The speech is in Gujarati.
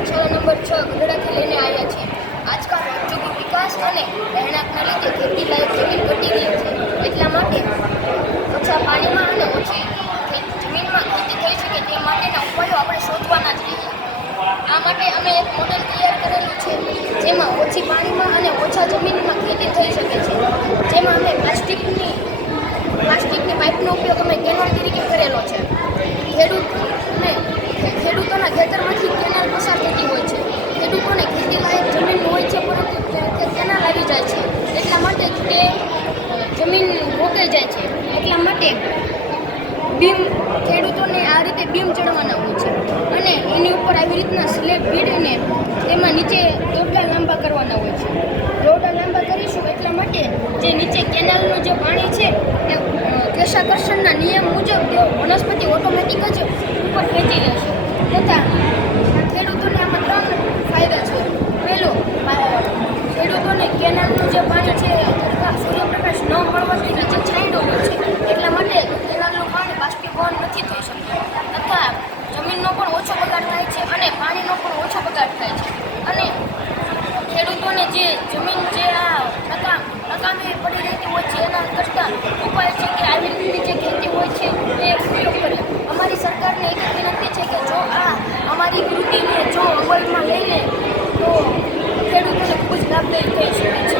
પ્રયોગશાળા નંબર 6 ગઢડાથી લઈને આવ્યા છીએ. આજકાલ ઔદ્યોગિક વિકાસ અને રહેણાંકના લીધે ખેતીલાયક જમીન ઘટી રહી છે. એટલા માટે ઓછા પાણીમાં અને ઓછી જમીનમાં ખેતી થઈ શકે તે માટેના ઉપાયો આપણે શોધવાના જ રહીએ. આ માટે અમે એક મોડેલ તૈયાર કરેલું છે, જેમાં ઓછી પાણીમાં અને ઓછા જમીનમાં ખેતી થઈ શકે છે. જેમાં અમે પ્લાસ્ટિકની પાઇપનો ઉપયોગ અમે કેનાલ તરીકે કરેલો છે. ખેડૂતોના ખેતરમાંથી કેનાલ પસાર થતી હોય છે. ખેડૂતોને ખેતીલાયક જમીન હોય છે, પરંતુ કેનાલ આવી જાય છે. એટલા માટે તે જમીન રોકાઈ જાય છે. એટલા માટે ખેડૂતોને આ રીતે બીમ ચડવાના હોય છે અને એની ઉપર આવી રીતના સ્લેબ ભીડીને તેમાં નીચે દોરડા લાંબા કરવાના હોય છે. દોરડા લાંબા કરીશું એટલા માટે જે નીચે કેનાલનું જે પાણી છે એ કેશાકર્ષણના નિયમ મુજબ તે વનસ્પતિ ઓટોમેટિક જ ઉપર ખેંચી લેશે. તથા ખેડૂતોને આમાં 3 ફાયદા છે. પહેલો, ખેડૂતોને કેનાલનું જે પાણી છે સૂર્યપ્રકાશ ન મળવાથી નીચે છાંયડો હોય છે. એટલા માટે કેનાલનું પાણી બાષ્પીભવન નથી થઈ શકતું. તથા જમીનનો પણ ઓછો બગાડ થાય છે અને પાણીનો પણ ઓછો બગાડ થાય છે. અને ખેડૂતોને જે જમીન જે આ નકામી પડી રહેતી હોય છે એના કરતાં ઉપાય છે કે આવી રીતની જે ખેતી હોય છે એ ઉપયોગ કરે. અમારી સરકારને એક વિનંતી છે કે જો આ અમારી કૃતિને જો અમલમાં લઈ લે તો ખેડૂતોને ખૂબ જ લાભદાયી થઈ શકે છે.